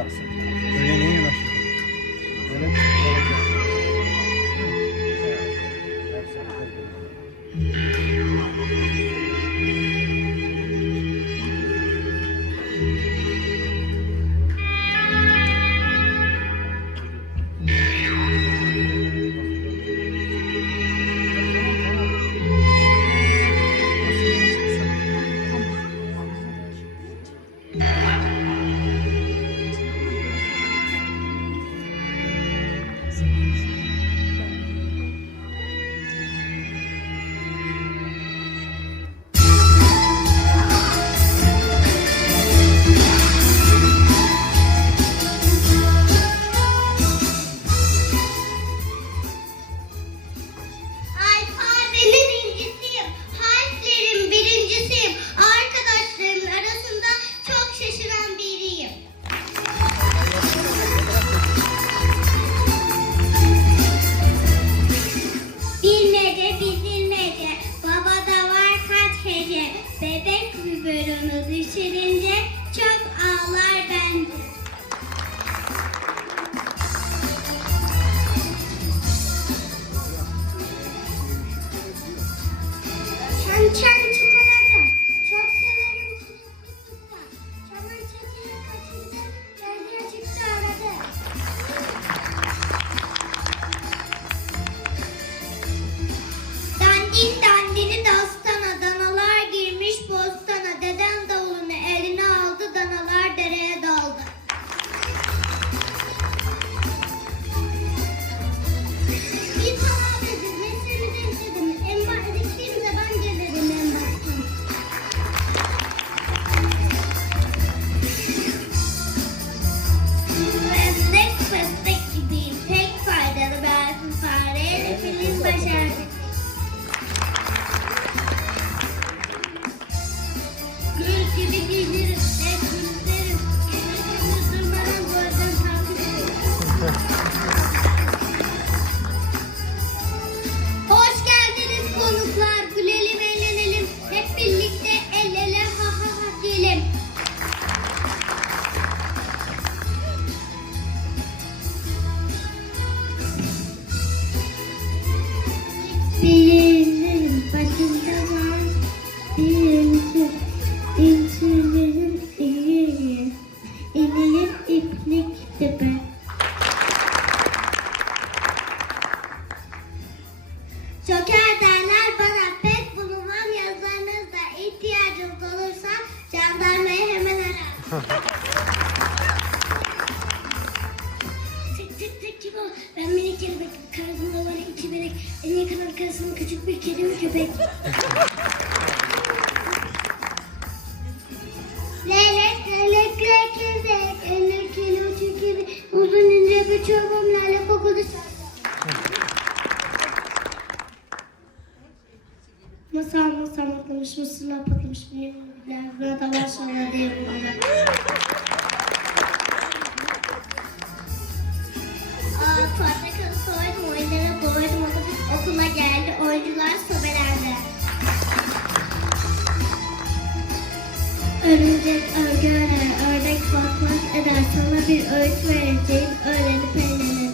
abraço. Birinin başında var. Birinin İncilerin iyi. İneyim iplik tepe. Şoker ol. Ben minik kelebek, karşımda var iki melek, en yakın arkasında küçük bir kedi mi köpek? Leylek, leylek, leylek, leylek, elek, kelebek, gibi uzun ince bir çubuğum lale kokulu Masal masal atlamış, mısırlar patlamış, bilgiler, buna da başlarlar diye Örümcek örgü örer, ördek bak bak eder, sana bir öğüt vereceğim, öğrenip eğlenelim.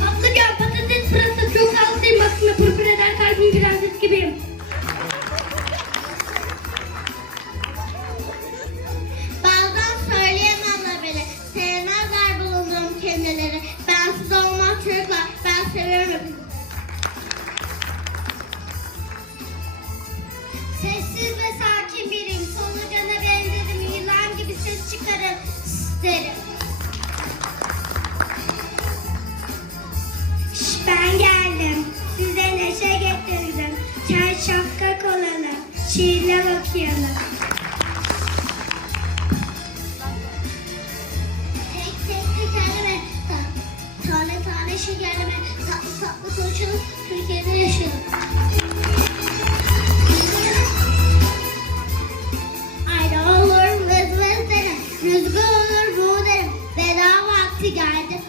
Patlıcan, patates, pırasa çok hastayım. Aslında pırpır eder kalbim prenses gibiyim. Bazen söyleyemezler bile. Sevmezler bulunduğum kendileri. Bensiz olmaz çocuklar. Ben seviyorum kolalım. Şiirle okuyalım. Tek tek tekerleme. Ta- Tane tane şekerleme. Tatlı tatlı konuşalım. Türkiye'de yaşayalım. Ayda olur vız vız olur bu derim. Veda vakti geldi.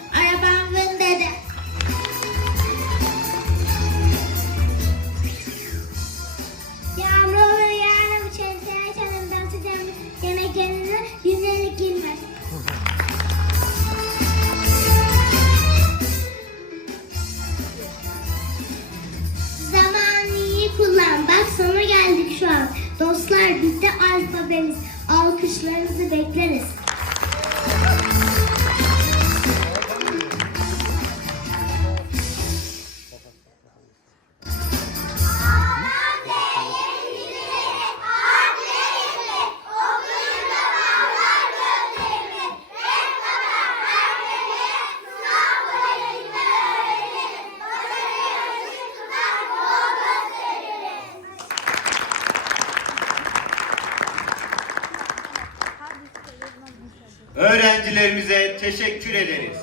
Dostlar bitti alfabemiz. Alkışlarınızı bekleriz. öğrencilerimize teşekkür ederiz.